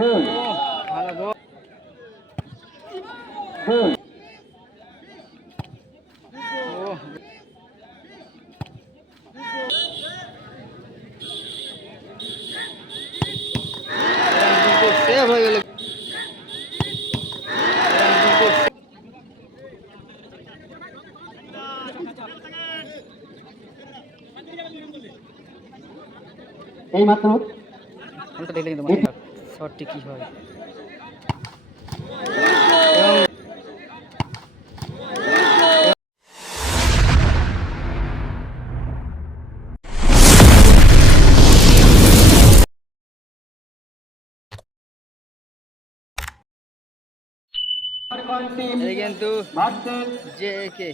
গোল ভালো গোল গোল ও সেভ হয়ে গেল এই মাত্র শটটি কি হয়? কিন্তু কে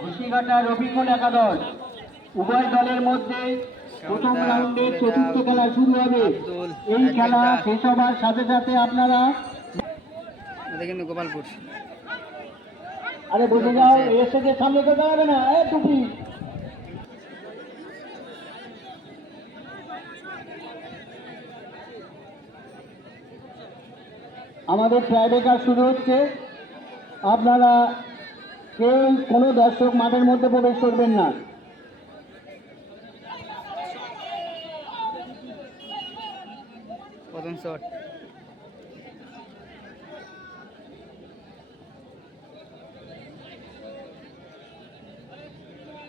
ঘুষিঘাটা রবিকুল একাদশ। উভয় দলের মধ্যে প্রথম রাউন্ডে চতুর্থ খেলা শুরু হবে। এই খেলা শেষ হবার সাথে সাথে আপনারা কিন্তু গোপালপুর। আরে বসে যাও এসে যে সামনে তো দাঁড়াবে না। এ টুপি। আমাদের ট্রাইবেকার শুরু হচ্ছে। আপনারা কেউ কোনো দর্শক মাঠের মধ্যে প্রবেশ করবেন না। প্রথম শট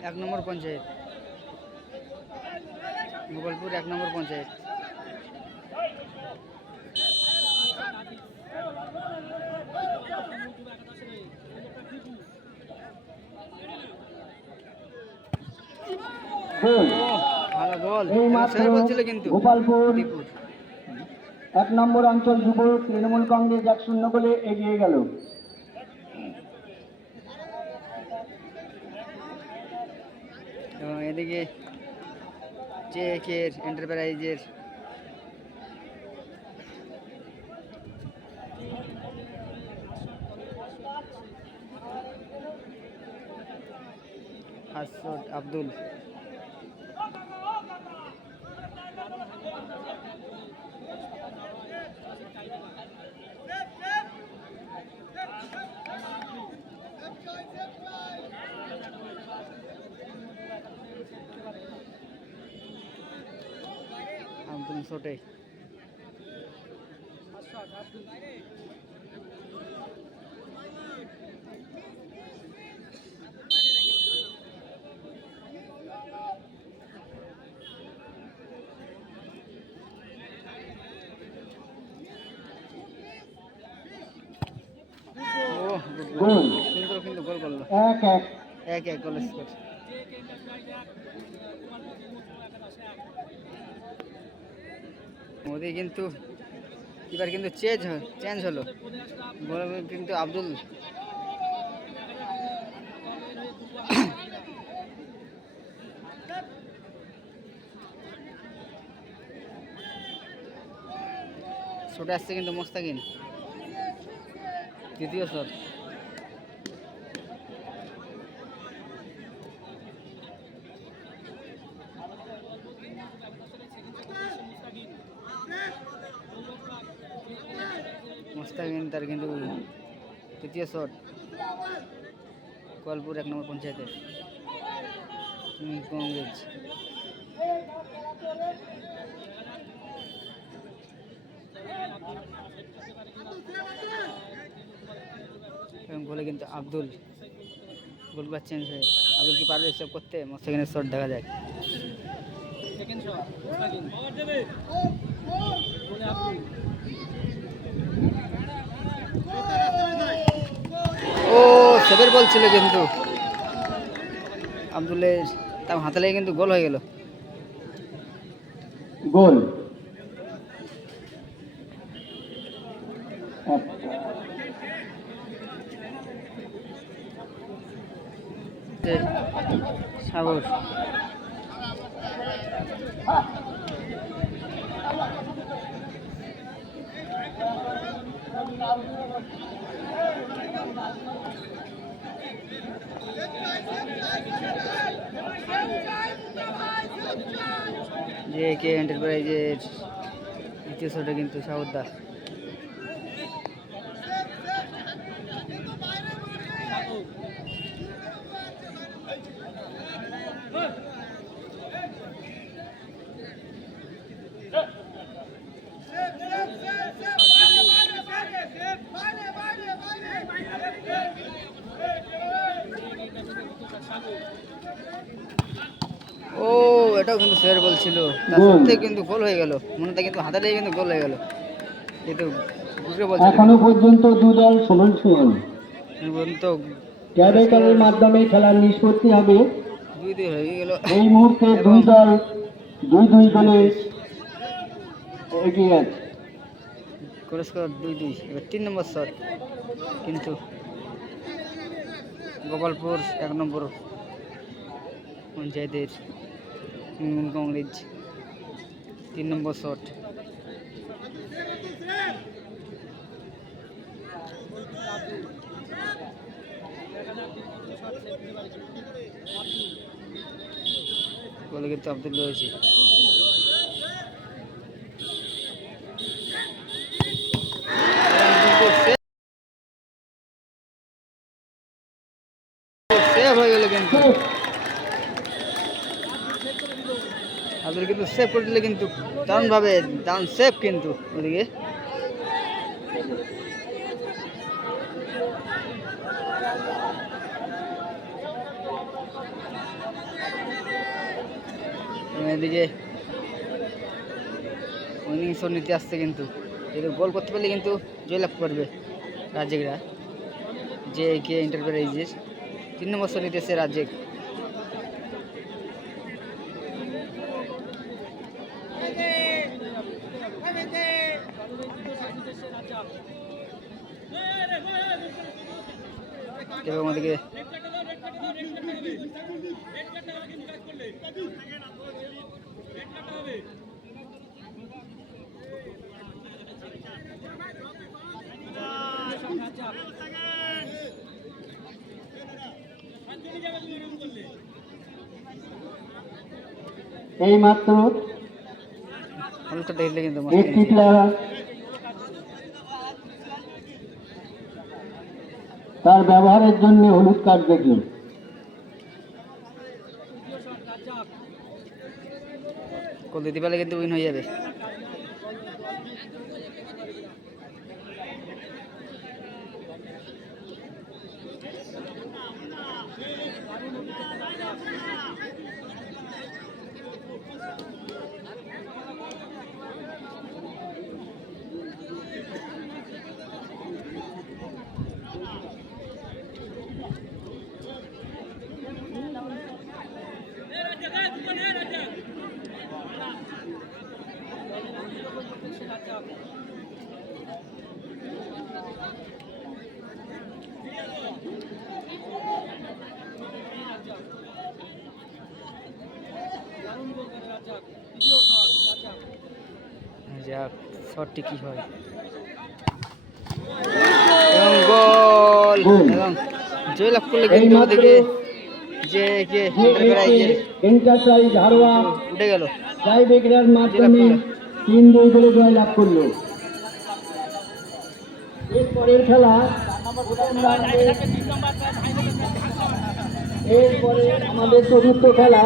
এক নম্বর পঞ্চায়েত। গোপালপুর এক নম্বর পঞ্চায়েত। গোল ভালো বল। সেভ বলছিল কিন্তু। গোপালপুর এক নম্বর অঞ্চল যুব তৃণমূল কংগ্রেস এক শূন্য গোলে এগিয়ে গেল। এবং এদিকে চেকের এন্টারপ্রাইজের আব্দুল আব্দুল ছোটে গোল সুন্দর কিন্তু গোল করল এক এক এক মোদি কিন্তু এবার কিন্তু চেঞ্জ চেঞ্জ হলো। কিন্তু আব্দুল ছুটে আসছে কিন্তু মোস্তাকিন দ্বিতীয় শট মোস্তাকিন তার কিন্তু তৃতীয় শট। কলপুর এক নম্বর পঞ্চায়েতের। তুমি কংগ্রেস। এবং গোলে কিন্তু আব্দুল। গোলবার চেঞ্জ হয়ে। আব্দুল কি পারবে এসব করতে? মোস্তাকিনের শট দেখা যায়। ও সেভের বল ছিল কিন্তু। আব্দুলের তার হাতে লেগে কিন্তু গোল হয়ে গেল। গোল। সাগর। যে কে এন্টারপ্রাইজের দ্বিতীয় শটে কিন্তু সাউদ্দা ও এটাও কিন্তু স্যার বলছিল। তার গোল। সত্ত্বেও কিন্তু গোল হয়ে গেল। মনে হয় কিন্তু হাতে লেগে কিন্তু গোল হয়ে গেল। কিন্তু এখনও পর্যন্ত দু দল সমান সমান। তো ট্যাবেকারের মাধ্যমে খেলার নিষ্পত্তি হবে। দুই দুই হয়ে গেল। এই মুহূর্তে দুই দল দুই দুই গোলে এগিয়ে আছে। পুরস্কার দুই দুই। এবার তিন নম্বর শট কিন্তু গোপালপুর এক নম্বর পঞ্চায়েতের কংগ্রেস তিন নম্বর শট। বলে কিন্তু আব্দুল রয়েছে সেভ হয়ে গেল কিন্তু আব্দুল কিন্তু সেভ করে দিলে কিন্তু দারুণ ভাবে দারুণ সেভ কিন্তু ওদিকে। এবং এদিকে ইনিংস নিতে আসছে কিন্তু। এদের গোল করতে পারলে কিন্তু জয়লাভ করবে রাজ্যেরা যে কে এন্টারপ্রাইজের তিন নম্বর শো নিতেছে রাজ্যে এবং আমাদেরকে এই মাত্র কিন্তু তার ব্যবহারের জন্য হলুদ কার্ড দেখলেন গোল দিতে পারলে কিন্তু উইন হয়ে যাবে। যাক শটটি কি হয়? এবং গোল। এবং জয়লাভ করলে কিন্তু ওদিকে যে কে এন্টারপ্রাইজ হারোয়া উঠে গেল। টাই ব্রেকারের মাধ্যমে তিন দুই গোলে জয়লাভ করল। এরপরের খেলা এরপরে আমাদের চতুর্থ খেলা।